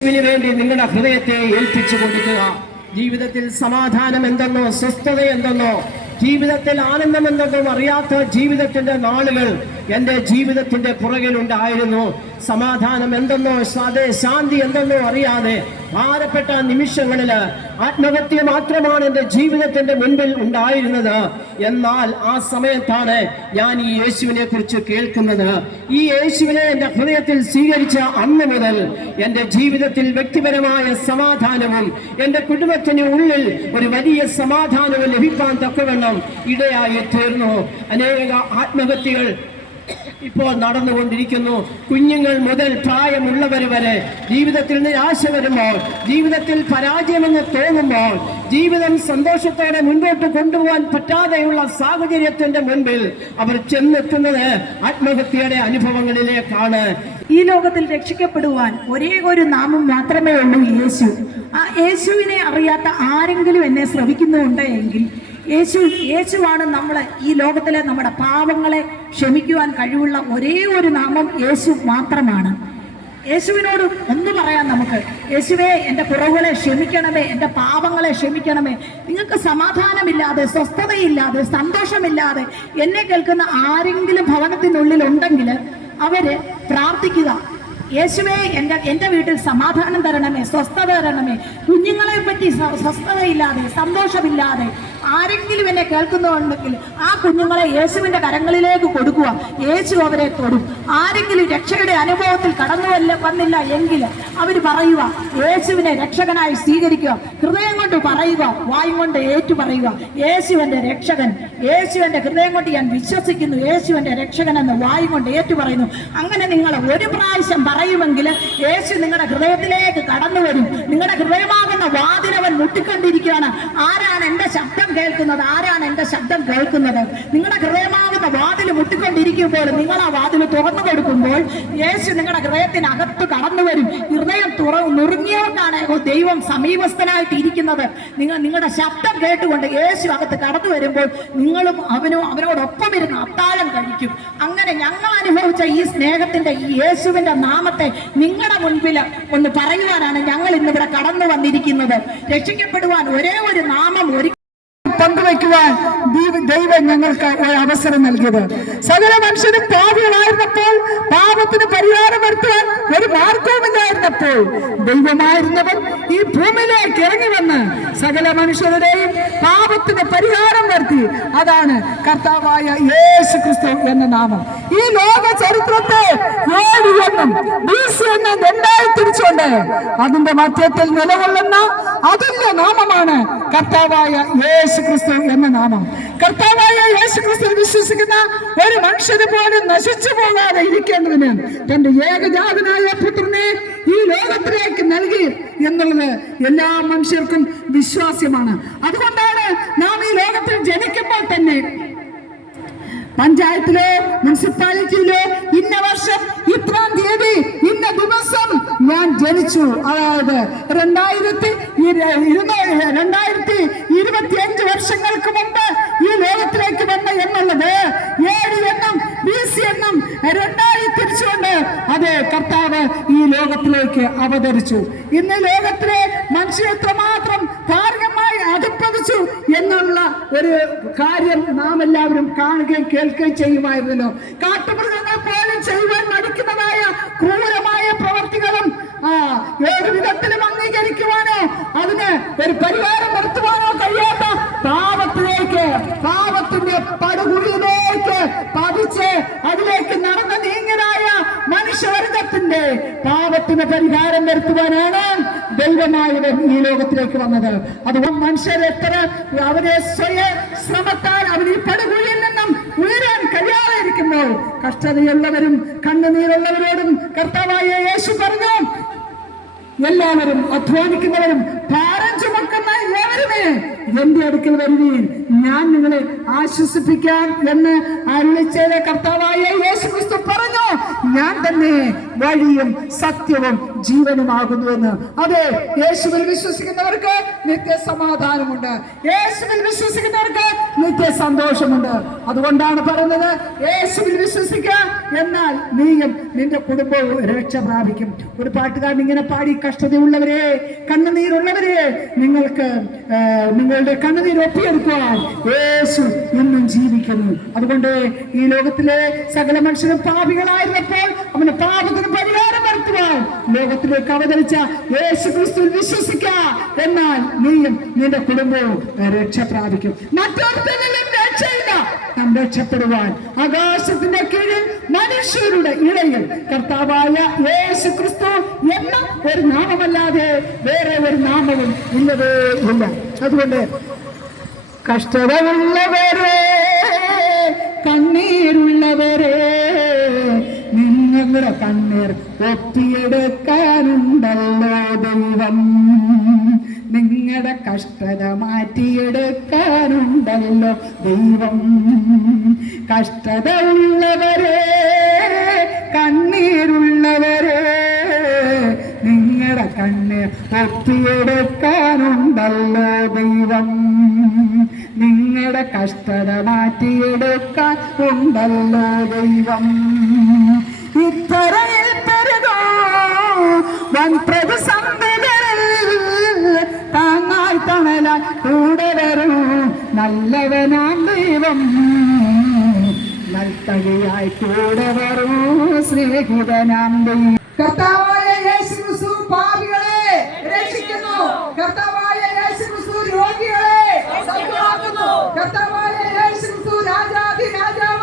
വേണ്ടി നിങ്ങളുടെ ഹൃദയത്തെ ഏൽപ്പിച്ചു കൊടുക്കുക. ജീവിതത്തിൽ സമാധാനം എന്തെന്നോ സ്വസ്ഥത എന്തെന്നോ ജീവിതത്തിൽ ആനന്ദം എന്തെന്നോ അറിയാത്ത ജീവിതത്തിന്റെ നാളുകൾ എന്റെ ജീവിതത്തിന്റെ പുറകിലുണ്ടായിരുന്നു സമാധാനം എന്തെന്നോ അതെ ശാന്തി എന്തെന്നോ അറിയാതെ ഭാരപ്പെട്ട നിമിഷങ്ങളിൽ ആത്മഹത്യ മാത്രമാണ് എന്റെ ജീവിതത്തിന്റെ മുൻപിൽ ഉണ്ടായിരുന്നത്. എന്നാൽ ആ സമയത്താണ് ഞാൻ ഈ യേശുവിനെ കുറിച്ച് കേൾക്കുന്നത്. ഈ യേശുവിനെ എന്റെ ഹൃദയത്തിൽ സ്വീകരിച്ച അന്ന് മുതൽ എന്റെ ജീവിതത്തിൽ വ്യക്തിപരമായ സമാധാനവും എന്റെ കുടുംബത്തിന് ഉള്ളിൽ ഒരു വലിയ സമാധാനവും ലഭിക്കാൻ തക്കവണ്ണം ഇടയായി തീർന്നു. അനേക ആത്മഹത്യകൾ ഇപ്പോൾ നടന്നുകൊണ്ടിരിക്കുന്നു. കുഞ്ഞുങ്ങൾ മുതൽ പ്രായമുള്ളവർ വരെ ജീവിതത്തിൽ നിരാശ വരുമ്പോൾ ജീവിതത്തിൽ പരാജയമെന്ന് തോന്നുമ്പോൾ ജീവിതം സന്തോഷത്തോടെ മുൻപോട്ട് കൊണ്ടുപോകാൻ പറ്റാതെയുള്ള സാഹചര്യത്തിന്റെ മുൻപിൽ അവർ ചെന്നെത്തുന്നത് ആത്മഹത്യയുടെ അനുഭവങ്ങളിലേക്കാണ്. ഈ ലോകത്തിൽ രക്ഷിക്കപ്പെടുവാൻ ഒരേ ഒരു നാമം മാത്രമേ ഉള്ളൂ യേശു. ആ യേശുവിനെ അറിയാത്ത ആരെങ്കിലും എന്നെ ശ്രമിക്കുന്നുണ്ട് എങ്കിൽ യേശു യേശുവാണ് നമ്മളെ ഈ ലോകത്തിലെ നമ്മുടെ പാവങ്ങളെ ക്ഷമിക്കുവാൻ കഴിവുള്ള ഒരേ ഒരു നാമം യേശു മാത്രമാണ്. യേശുവിനോട് ഒന്ന് പറയാം നമുക്ക്. യേശുവേ എന്റെ കുറവുകളെ ക്ഷമിക്കണമേ എന്റെ പാപങ്ങളെ ക്ഷമിക്കണമേ. നിങ്ങൾക്ക് സമാധാനമില്ലാതെ സ്വസ്ഥതയില്ലാതെ സന്തോഷമില്ലാതെ എന്നെ കേൾക്കുന്ന ആരെങ്കിലും ഭവനത്തിനുള്ളിൽ ഉണ്ടെങ്കിൽ അവർ പ്രാർത്ഥിക്കുക. യേശുവേ എന്റെ എന്റെ വീട്ടിൽ സമാധാനം തരണമേ സ്വസ്ഥത തരണമേ. കുഞ്ഞുങ്ങളെ പറ്റി സ്വസ്ഥതയില്ലാതെ സന്തോഷമില്ലാതെ ആരെങ്കിലും എന്നെ കേൾക്കുന്നുണ്ടെങ്കിൽ ആ കുഞ്ഞുങ്ങളെ യേശുവിന്റെ കരങ്ങളിലേക്ക് കൊടുക്കുക. യേശു അവരെ തൊടും. ആരെങ്കിലും രക്ഷയുടെ അനുഭവത്തിൽ കടന്നു വല്ല വന്നില്ല എങ്കിൽ അവർ പറയുക യേശുവിനെ രക്ഷകനായി സ്വീകരിക്കുക. ഹൃദയം കൊണ്ട് പറയുക വായും കൊണ്ട് ഏറ്റു പറയുക യേശു എന്റെ രക്ഷകൻ യേശു എന്റെ ഹൃദയം കൊണ്ട് ഞാൻ വിശ്വസിക്കുന്നു യേശു എന്റെ രക്ഷകൻ എന്ന് വായും കൊണ്ട് ഏറ്റു പറയുന്നു. അങ്ങനെ നിങ്ങൾ ഒരു പ്രാവശ്യം പറയുമെങ്കിൽ യേശു നിങ്ങളുടെ ഹൃദയത്തിലേക്ക് കടന്നു വരും നിങ്ങളുടെ ഹൃദയമാകുന്ന വാതിലവൻ മുട്ടിക്കൊണ്ടിരിക്കുകയാണ്. ആരാണ് എന്റെ ശബ്ദം കേൾക്കുന്നത്? ആരാണ് എന്റെ ശബ്ദം കേൾക്കുന്നത്? നിങ്ങളുടെ ഹൃദയമാകുന്ന വാതിൽ മുട്ടിക്കൊണ്ടിരിക്കുമ്പോൾ നിങ്ങൾ ആ വാതിൽ തുറന്നു കൊടുക്കുമ്പോൾ യേശു നിങ്ങളുടെ ഹൃദയത്തിനകത്ത് കടന്നു വരും. ഹൃദയം തുറ നുറുങ്ങിയവർക്കാണ് ദൈവം സമീപസ്ഥനായിട്ട് ഇരിക്കുന്നത്. നിങ്ങൾ നിങ്ങളുടെ ശബ്ദം കേട്ടുകൊണ്ട് യേശു അകത്ത് കടന്നു വരുമ്പോൾ നിങ്ങളും അവനും അവനോടൊപ്പം ഇരുന്ന് അത്താഴം കഴിക്കും. അങ്ങനെ ഞങ്ങൾ അനുഭവിച്ച ഈ സ്നേഹത്തിന്റെ ഈ യേശുവിന്റെ നാമത്തെ നിങ്ങളുടെ മുൻപിൽ ഒന്ന് പറയുവാനാണ് ഞങ്ങൾ ഇന്നിവിടെ കടന്നു വന്നിരിക്കുന്നത്. രക്ഷിക്കപ്പെടുവാൻ ഒരേ ഒരു നാമം ഒരു പങ്കുവയ്ക്കുവാൻ ദൈവ- ഞങ്ങൾക്ക് ഒരു അവസരം നൽകിയത്. സകല മനുഷ്യരും പാപികളായിരുന്നപ്പോൾ പാപത്തിന് പരിഹാരം വരുത്തുവാൻ ഒരു മാർഗവുമില്ലായിരുന്നപ്പോൾ ദൈവമായിരുന്നവൻ ഈ ഭൂമിയിലേക്ക് ഇറങ്ങി വന്ന് സകല മനുഷ്യരുടെയും പാപത്തിന് പരിഹാരം വരുത്തി. അതാണ് കർത്താവായ എന്ന നാമം. ഈ ലോക ചരിത്രത്തെ എന്നും ബി എന്നും രണ്ടായി തിരിച്ചുകൊണ്ട് അതിന്റെ മധ്യത്തിൽ നിലകൊള്ളുന്ന അതിന്റെ നാമമാണ് കർത്താവായ യേശു ക്രിസ്തു എന്ന നാമം. കർത്താവായ യേശു ക്രിസ്തു വിശ്വസിക്കുന്ന ഒരു മനുഷ്യന് പോലും നശിച്ചു പോകാതെ ഇരിക്കേണ്ടതിന് തന്റെ ഏകജാതനായ പുത്രനെ ഈ ലോകത്തിലേക്ക് നൽകി എന്നുള്ളത് എല്ലാ മനുഷ്യർക്കും വിശ്വാസ്യമാണ്. അതുകൊണ്ടാണ് നാം ഈ ലോകത്തിൽ ജനിക്കുമ്പോൾ തന്നെ പഞ്ചായത്തിലോ മുനിസിപ്പാലിറ്റിയിലോ ഇന്ന വർഷം ഇത്രാം തീയതി ഇന്ന ദിവസം ഞാൻ ജനിച്ചു. അതായത് രണ്ടായിരത്തി രണ്ടായിരത്തി ഇരുപത്തി അഞ്ച് വർഷങ്ങൾക്ക് മുമ്പ് ഈ ലോകത്തിലേക്ക് വന്ന എന്നുള്ളത് ഏഴ് എണ്ണം ബി സി എണ്ണം രണ്ടായി തിരിച്ചുകൊണ്ട് അതെ കർത്താവ് ഈ ലോകത്തിലേക്ക് അവതരിച്ചു. ഇന്ന് ലോകത്തിലെ മനുഷ്യർ മാത്രം എന്നുള്ള ഒരു കാര്യം നാം എല്ലാവരും കാണുകയും കേൾക്കുകയും ചെയ്യുമായിരുന്നല്ലോ. കാട്ടുമൃഗങ്ങൾ പോലും ചെയ്യുവാൻ മടിക്കുന്നതായ ക്രൂരമായ പ്രവർത്തികളും ആ ഏത് വിധത്തിലും അംഗീകരിക്കുവാനോ അതിന് ഒരു പരിഹാരം നിർത്തുവാനോ കഴിയാത്ത പാപത്തിലേക്ക് പാപത്തിന്റെ പടുകുഴിയിലേക്ക് പതിച്ച് അതിലേക്ക് നടന്ന നീങ്ങനായ മനുഷ്യവർഗത്തിന്റെ പാപത്തിന് പരിഹാരം വരുത്തുവാനാണ് ദൈവമായവൻ ഈ ലോകത്തിലേക്ക് വന്നത്. അതുകൊണ്ട് മനുഷ്യർ എത്ര അവരെ സ്വയം ശ്രമത്താൽ അവർ ഈ പടുകുഴിയിൽ നിന്നും ഉയരാൻ കഴിയാതെ ഇരിക്കുമ്പോൾ കഷ്ടതയുള്ളവരും കണ്ണുനീരുള്ളവരോടും കർത്താവായ യേശു പറഞ്ഞു എല്ലാവരും അധ്വാനിക്കുന്നവരും ഭാരം ചുമക്കുന്ന ഏവരുമേ എന്റെ അടുക്കൽ വരുവീൻ. ഞാൻ നിങ്ങളെ ആശ്വസിപ്പിക്കാം എന്ന് അരുളിച്ചത് കർത്താവായ യേശു ക്രിസ്തു പറഞ്ഞു ഞാൻ തന്നെ വഴിയും സത്യവും ജീവനുമാകുന്നുവെന്ന്. അതെ യേശുവിൽ വിശ്വസിക്കുന്നവർക്ക് നിത്യ സമാധാനമുണ്ട് യേശുവിൽ വിശ്വസിക്കുന്നവർക്ക് നിത്യ സന്തോഷമുണ്ട് അതുകൊണ്ടാണ് പറയുന്നത് യേശുവിൽ വിശ്വസിക്കുക എന്നാൽ നീയും നിന്റെ കുടുംബവും രക്ഷ പ്രാപിക്കും. ഒരു പാട്ടുകാരൻ ഇങ്ങനെ പാടി കഷ്ടതയുള്ളവരെ കണ്ണുനീരുള്ളവരെ നിങ്ങൾക്ക് നിങ്ങളുടെ കണ്ണുനീർ ഒപ്പിയെടുക്കുവാൻ യേശു ഇന്നും ജീവിക്കുന്നു. അതുകൊണ്ട് ഈ ലോകത്തിലെ സകല മനുഷ്യരും പാപികളായിരുന്നപ്പോൾ അവന് പാപത്തിന് പരിഹാരം വരുത്തുവാൻ ലോകത്തിലേക്ക് അവതരിച്ച യേശു ക്രിസ്തു വിശ്വസിക്ക. എന്നാൽ നീയും നിന്റെ കുടുംബവും രക്ഷ പ്രാപിക്കും. മറ്റൊരുത്തരിലും രക്ഷയില്ല. രക്ഷപ്പെടുവാൻ ആകാശത്തിന്റെ കീഴിൽ മനുഷ്യരുടെ ഇടയിൽ കർത്താവായ യേശു ക്രിസ്തു എന്ന ഒരു നാമമല്ലാതെ വേറെ ഒരു നാമവും ഇല്ലതേ ഇല്ല. അതുകൊണ്ട് കഷ്ടതയുള്ളവരെ കണ്ണീരുള്ളവരെ നിങ്ങളുടെ കണ്ണീർ ഒപ്പിയെടുക്കാനുണ്ടല്ലോ ദൈവം. നിങ്ങളുടെ കഷ്ടത മാറ്റിയെടുക്കാനുണ്ടല്ലോ ദൈവം. കഷ്ടത ഉള്ളവരെ കണ്ണീരുള്ളവരെ നിങ്ങളുടെ കണ്ണ് ഒപ്പിയെടുക്കാനുണ്ടല്ലോ ദൈവം. നിങ്ങളുടെ കഷ്ടത മാറ്റിയെടുക്കാൻ ഉണ്ടല്ലോ ദൈവം. ഇത്തറയിൽ പെരുകോ? വൻ പ്രതിസന്ധികളിൽ താങ്ങായി തണലായി കൂടെ വരൂ. നല്ലവനാം ദൈവം നൽത്തകയായി കൂടെ വരൂ. സ്നേഹിതനാം ദൈവം. കർത്താവായ യേശു പാപികളെ രക്ഷിക്കുന്നു. കർത്താവായ യേശു രോഗികളെ സൗഖ്യമാക്കുന്നു കർത്താവായ യേശു ക്രിസ്തു രാജാതി രാജാവായി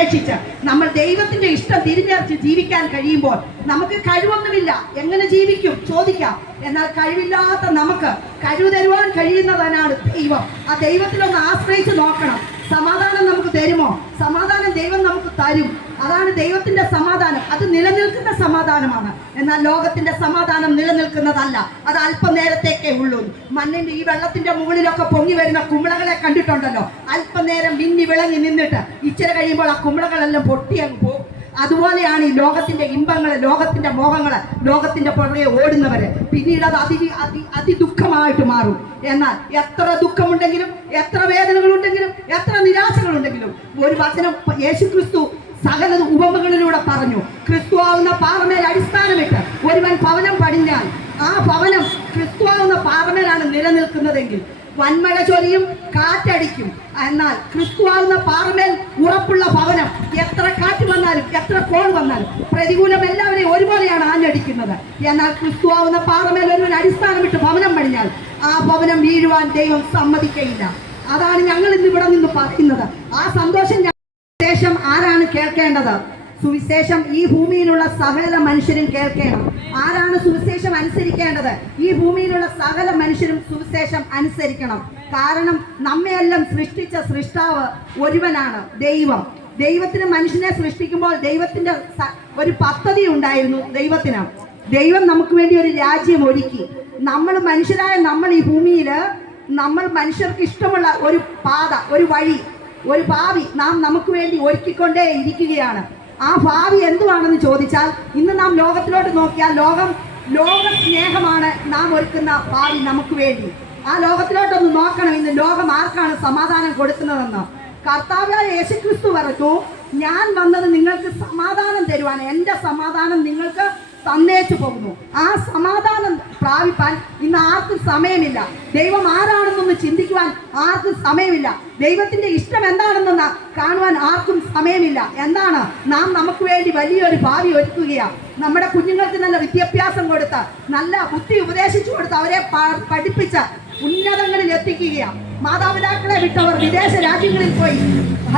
ഉപേക്ഷിച്ച് നമ്മൾ ദൈവത്തിന്റെ ഇഷ്ടം തിരിഞ്ഞറിച്ച് ജീവിക്കാൻ കഴിയുമ്പോൾ നമുക്ക് കഴിവൊന്നുമില്ല. എങ്ങനെ ജീവിക്കും? ചോദിക്കാം. എന്നാൽ കഴിവില്ലാത്ത നമുക്ക് കഴിവ് തരുവാൻ കഴിയുന്നവനാണ് ദൈവം. ആ ദൈവത്തിലൊന്ന് ആശ്രയിച്ച് നോക്കണം. സമാധാനം നമുക്ക് തരുമോ? സമാധാനം ദൈവം നമുക്ക് തരും. അതാണ് ദൈവത്തിന്റെ സമാധാനം. അത് നിലനിൽക്കുന്ന സമാധാനമാണ്. എന്നാൽ ലോകത്തിന്റെ സമാധാനം നിലനിൽക്കുന്നതല്ല. അത് അല്പനേരത്തേക്കേ ഉള്ളൂ. മണ്ണിന്റെ ഈ വെള്ളത്തിന്റെ മുകളിലൊക്കെ പൊങ്ങി വരുന്ന കുമ്പളകളെ കണ്ടിട്ടുണ്ടല്ലോ. അല്പനേരം മിന്നി വിളങ്ങി നിന്നിട്ട് ഇച്ചിരി കഴിയുമ്പോൾ ആ കുമ്പളകളെല്ലാം പൊട്ടി അങ്ങ് പോകും. അതുപോലെയാണ് ഈ ലോകത്തിന്റെ ഇമ്പങ്ങൾ ലോകത്തിന്റെ മോഹങ്ങൾ ലോകത്തിന്റെ പുറകെ ഓടുന്നവര്. പിന്നീട് അത് അതി അതി അതിദുഃഖമായിട്ട് മാറും. എന്നാൽ എത്ര ദുഃഖമുണ്ടെങ്കിലും എത്ര വേദനകളുണ്ടെങ്കിലും എത്ര നിരാശകളുണ്ടെങ്കിലും ഒരു വചനം യേശു ക്രിസ്തു സകല ഉപമകളിലൂടെ പറഞ്ഞു. ക്രിസ്തുവാവുന്ന പാറമേൽ അടിസ്ഥാനമിട്ട് ഒരുവൻ ഭവനം പടിഞ്ഞാൽ ആ ഭവനം ക്രിസ്തുവാവുന്ന പാറമേലാണ് നിലനിൽക്കുന്നതെങ്കിൽ വൻമഴ ചൊരിയും കാറ്റടിക്കും. എന്നാൽ ക്രിസ്തുവാകുന്ന പാറമേൽ ഉറപ്പുള്ള ഭവനം എത്ര കാറ്റ് വന്നാലും എത്ര കോൾ വന്നാലും പ്രതികൂലം എല്ലാവരെയും ഒരുപോലെയാണ് ആഞ്ഞടിക്കുന്നത്. എന്നാൽ ക്രിസ്തുവാകുന്ന പാറമേൽ ഒരുവൻ അടിസ്ഥാനമിട്ട് ഭവനം പണിഞ്ഞാൽ ആ ഭവനം വീഴുവാൻ ദൈവം സമ്മതിക്കയില്ല. അതാണ് ഞങ്ങൾ ഇന്ന് ഇവിടെ നിന്ന് പറയുന്നത്. ആ സന്തോഷം കേൾക്കേണ്ടത്. സുവിശേഷം ഈ ഭൂമിയിലുള്ള സകല മനുഷ്യരും കേൾക്കണം. ആരാണ് സുവിശേഷം അനുസരിക്കേണ്ടത്? ഈ ഭൂമിയിലുള്ള സകല മനുഷ്യരും സുവിശേഷം അനുസരിക്കണം. കാരണം നമ്മയെല്ലാം സൃഷ്ടിച്ച സൃഷ്ടാവ് ഒരുവനാണ് ദൈവം. ദൈവത്തിന് മനുഷ്യനെ സൃഷ്ടിക്കുമ്പോൾ ദൈവത്തിന്റെ ഒരു പദ്ധതി ഉണ്ടായിരുന്നു ദൈവത്തിന്. ദൈവം നമുക്ക് വേണ്ടി ഒരു രാജ്യം ഒരുക്കി. നമ്മൾ മനുഷ്യരായ നമ്മൾ ഈ ഭൂമിയിൽ നമ്മൾ മനുഷ്യർക്ക് ഇഷ്ടമുള്ള ഒരു പാത ഒരു വഴി ഒരു ഭാവി നാം നമുക്ക് വേണ്ടി ഒരുക്കിക്കൊണ്ടേ ഇരിക്കുകയാണ്. ആ ഭാവി എന്തുവാണെന്ന് ചോദിച്ചാൽ ഇന്ന് നാം ലോകത്തിലോട്ട് നോക്കിയാൽ ലോകം ലോക സ്നേഹമാണ് നാം ഒരുക്കുന്ന ഭാവി നമുക്ക് വേണ്ടി. ആ ലോകത്തിലോട്ടൊന്ന് നോക്കണം ഇന്ന് ലോകം ആർക്കാണ് സമാധാനം കൊടുക്കുന്നതെന്ന്. കർത്താവായ യേശുക്രിസ്തു പറഞ്ഞു ഞാൻ വന്നത് നിങ്ങൾക്ക് സമാധാനം തരുവാൻ എന്റെ സമാധാനം നിങ്ങൾക്ക് തന്നേച്ചു പോകുന്നു. ആ സമാധാനം പ്രാപിപ്പാൻ ഇന്ന് ആർക്കും സമയമില്ല. ദൈവം ആരാണെന്നൊന്ന് ചിന്തിക്കുവാൻ ആർക്കും സമയമില്ല. ദൈവത്തിന്റെ ഇഷ്ടം എന്താണെന്നൊന്ന് കാണുവാൻ ആർക്കും സമയമില്ല. എന്താണ്? നാം നമുക്ക് വേണ്ടി വലിയൊരു ഭാവി ഒരുക്കുകയാണ്. നമ്മുടെ കുഞ്ഞുങ്ങൾക്ക് നല്ല വിദ്യാഭ്യാസം കൊടുത്ത് നല്ല ബുദ്ധി ഉപദേശിച്ചു കൊടുത്ത് അവരെ പഠിപ്പിച്ച ഉന്നതങ്ങളിൽ എത്തിക്കുകയാണ്. മാതാപിതാക്കളെ വിട്ടവർ വിദേശ രാജ്യങ്ങളിൽ പോയി.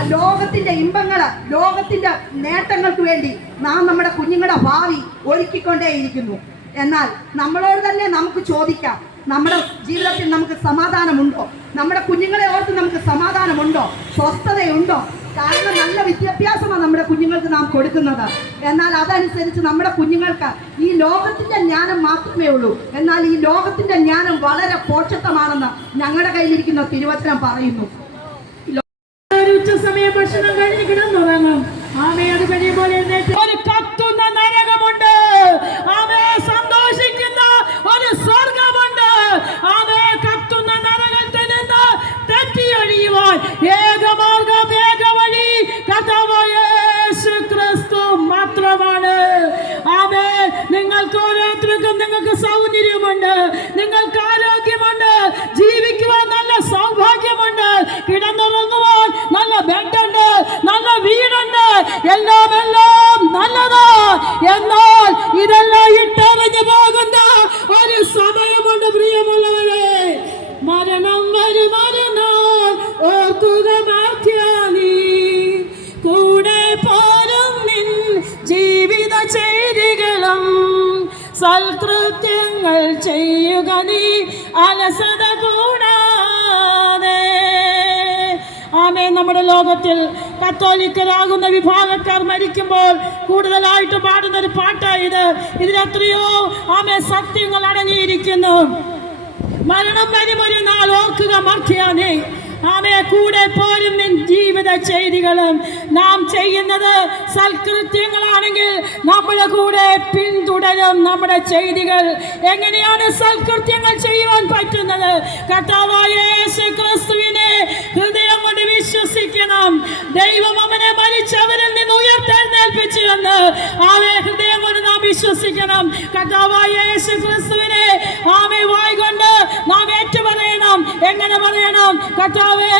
ലോകത്തിന്റെ ഇമ്പങ്ങൾ ലോകത്തിന്റെ നേട്ടങ്ങൾക്ക് വേണ്ടി നാം നമ്മുടെ കുഞ്ഞുങ്ങളുടെ ഭാവി ഒരുക്കിക്കൊണ്ടേയിരിക്കുന്നു. എന്നാൽ നമ്മളോട് തന്നെ നമുക്ക് ചോദിക്കാം. നമ്മുടെ ജീവിതത്തിൽ നമുക്ക് സമാധാനമുണ്ടോ? നമ്മുടെ കുഞ്ഞുങ്ങളെ ഓർത്ത് നമുക്ക് സമാധാനമുണ്ടോ? സ്വസ്ഥതയുണ്ടോ? കാരണം നല്ല വിദ്യാഭ്യാസമാണ് നമ്മുടെ കുഞ്ഞുങ്ങൾക്ക് നാം കൊടുക്കുന്നത്. എന്നാൽ അതനുസരിച്ച് നമ്മുടെ കുഞ്ഞുങ്ങൾക്ക് ഈ ലോകത്തിന്റെ ജ്ഞാനം മാത്രമേ ഉള്ളൂ. എന്നാൽ ഈ ലോകത്തിന്റെ ജ്ഞാനം വളരെ പോഷത്വമാണെന്ന് ഞങ്ങളുടെ കയ്യിലിരിക്കുന്ന തിരുവചനം പറയുന്നു. ഒരു ഉച്ചസമയ ഭക്ഷണം കഴിഞ്ഞ് കിടന്നുറങ്ങും ആമേ അത് കഴിയും പോലെ എഴുന്നേറ്റ് ഒരു കത്തുന്ന സൗന്ദര്യമുണ്ട് നിങ്ങൾക്ക് ആരോഗ്യമുണ്ട്. ജീവിക്കുവാൻ നല്ല സൗഭാഗ്യമുണ്ട്. കിടന്നുറങ്ങുവാൻ നല്ല ബെഡുണ്ട്. നല്ല വീടുണ്ട്. എല്ലാം സൽകൃത്യങ്ങൾ ചെയ്യുക നീ അലസത കൂടാതെ. ആമേ നമ്മുടെ ലോകത്തിൽ കത്തോലിക്കരാകുന്ന വിഭാഗക്കാർ മരിക്കുമ്പോൾ കൂടുതലായിട്ട് പാടുന്ന ഒരു പാട്ടായത് ഇതിലെത്രയോ ആമേ സത്യങ്ങൾ അടങ്ങിയിരിക്കുന്നു. മരണം വരുമൊരു നാൾ ഓർക്കുക മർത്തിയാനേ ആമേ കൂടെ പോരും നിൻ ചെയ്തികളും നാം ചെയ്യുന്നത് സൽകൃത്യങ്ങളാണെങ്കിൽ നമ്മുടെ കൂടെ പിന്തുടരും നമ്മുടെ ചെയ്തികൾ. എങ്ങനെയാണ് സൽകൃത്യങ്ങൾ ചെയ്യുവാൻ പറ്റുന്നത്? കർത്താവായ ഹൃദയം കൊണ്ട് വിശ്വസിക്കണം. ദൈവം അവനെ മരിച്ചവരിൽ നിന്ന് ഉയർത്തെഴുന്നേൽപ്പിച്ചു എന്ന് ആവേ ഹൃദയം കൊണ്ട് നാം വിശ്വസിക്കണം. കർത്താവായ യേശു ക്രിസ്തുവിനെ ആമെ വായിക്കൊണ്ട് നാം എങ്ങനെ പറയണം? കർത്താവേ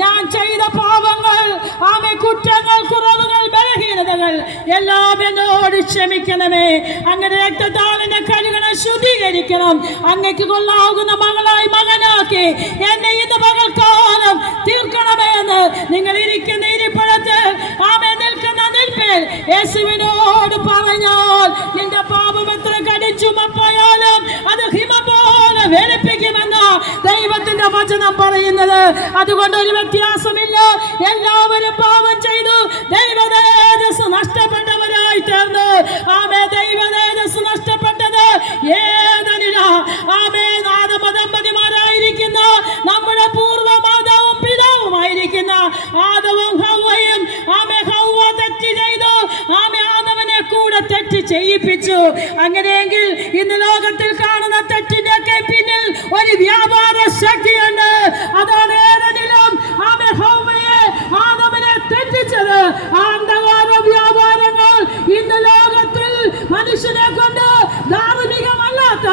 ഞാൻ ചെയ്ത പാപങ്ങൾ ആമേ കുറ്റങ്ങൾ കുറവുകൾ ബലഹീനതകൾ എല്ലാം എന്നോട് ക്ഷമിക്കണമേ. അങ്ങനെ രക്തത്താലിന്റെ കഴുകണം ശുദ്ധീകരിക്കണം. അങ്ങക്ക് കൊള്ളാകുന്ന മകളായി മകനാക്കി എന്നെ ഇന്ന് പകൽക്കാലം തീർക്കണമേ എന്ന് നിങ്ങൾ ഇരിക്കുന്ന ഇരിപ്പഴത്ത് ആമേ നിൽക്കുന്ന നിൽപ്പിൽ യേശുവിനോട് പറഞ്ഞാൽ നിന്റെ പാപം അതുകൊണ്ട് ഒരു വ്യത്യാസമില്ല. എല്ലാവരും പാപം ചെയ്തു. ദൈവതേജസ് നഷ്ടപ്പെട്ടവരായി തീർന്നു. ആമേ ദൈവതേജസ് നഷ്ടപ്പെട്ടത് ഏതനില? ആമേ നാദമദമ്പതിമാരായിരിക്കുന്ന നമ്മുടെ പൂർവ മാതാവും പിതാവുമായിരിക്കുന്ന ആദവും ഹൗവയും ആമേ ഹൗവ തെറ്റ് ചെയ്തു. ആമേ ആദവനെ കൂടെ തെറ്റ് ചെയ്യിപ്പിച്ചു. അങ്ങനെയെങ്കിൽ ഇന്ന് ലോകത്തിൽ കാണുന്ന തെറ്റിന്റെ ഒക്കെ പിന്നിൽ ഒരു വ്യാപാര ശക്തിയുണ്ട്. അതാണ് ഏതെങ്കിലും ആമേ ഹൗവയെ ആദവനെ തെറ്റിച്ചത് ആ അന്ധകാര വ്യാപാരങ്ങൾ ഇന്ന് ലോകത്തിൽ മനുഷ്യനെ കൊണ്ട് ധാർമ്മികമല്ലാത്ത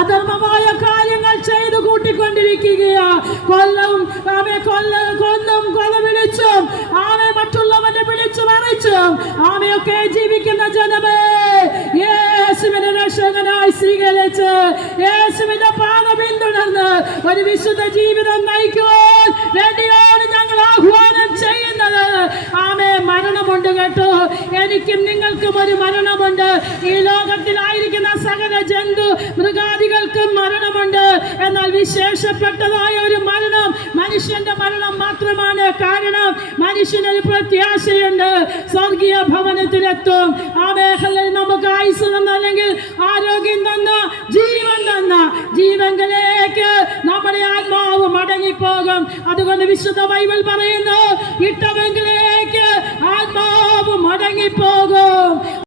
അധർമ്മമായ കാര്യങ്ങൾ ചെയ്തു കൂട്ടിക്കൊണ്ടിരിക്കുകയാ. കൊല്ലും ആമെ കൊല്ല കൊന്നും കൊല വിളിച്ചും ആമെ മറ്റുള്ളവനെ വിളിച്ചു മറിച്ചും ആമയൊക്കെ ജീവിക്കുന്ന ജനമേ യേശുവിനെ രക്ഷകനായി സ്വീകരിച്ച് യേശുവിന്റെ പാത പിന്തുടർന്ന് ഒരു വിശുദ്ധ ജീവിതം നയിക്കുവാൻ വേണ്ടിയാണ് കേട്ടോ. എനിക്കും നിങ്ങൾക്കും ഒരു മരണമുണ്ട്. ഈ ലോകത്തിലായിരിക്കുന്ന സകല ജന്തു മൃഗാദികൾക്കും മരണമുണ്ട്. എന്നാൽ വിശേഷപ്പെട്ടതായ ഒരു മരണം മനുഷ്യന്റെ മരണം മാത്രമാണ്. കാരണം മനുഷ്യനൊരു പ്രത്യാശയുണ്ട്. സ്വർഗീയ ഭവനത്തിലെത്തും. ആ മേഖലയിൽ നമുക്ക് ആയുസ് തന്നല്ലെങ്കിൽ ആരോഗ്യം തന്ന ജീവൻ തന്ന ജീവങ്ങളിലേക്ക് നമ്മുടെ ആത്മാവ് മടങ്ങിപ്പോകും. അതുകൊണ്ട് വിശുദ്ധ ബൈബിൾ പറയുന്നു ഇട്ടവെങ്കിലേക്ക് ആത്മാവ് മടങ്ങിപ്പോകും.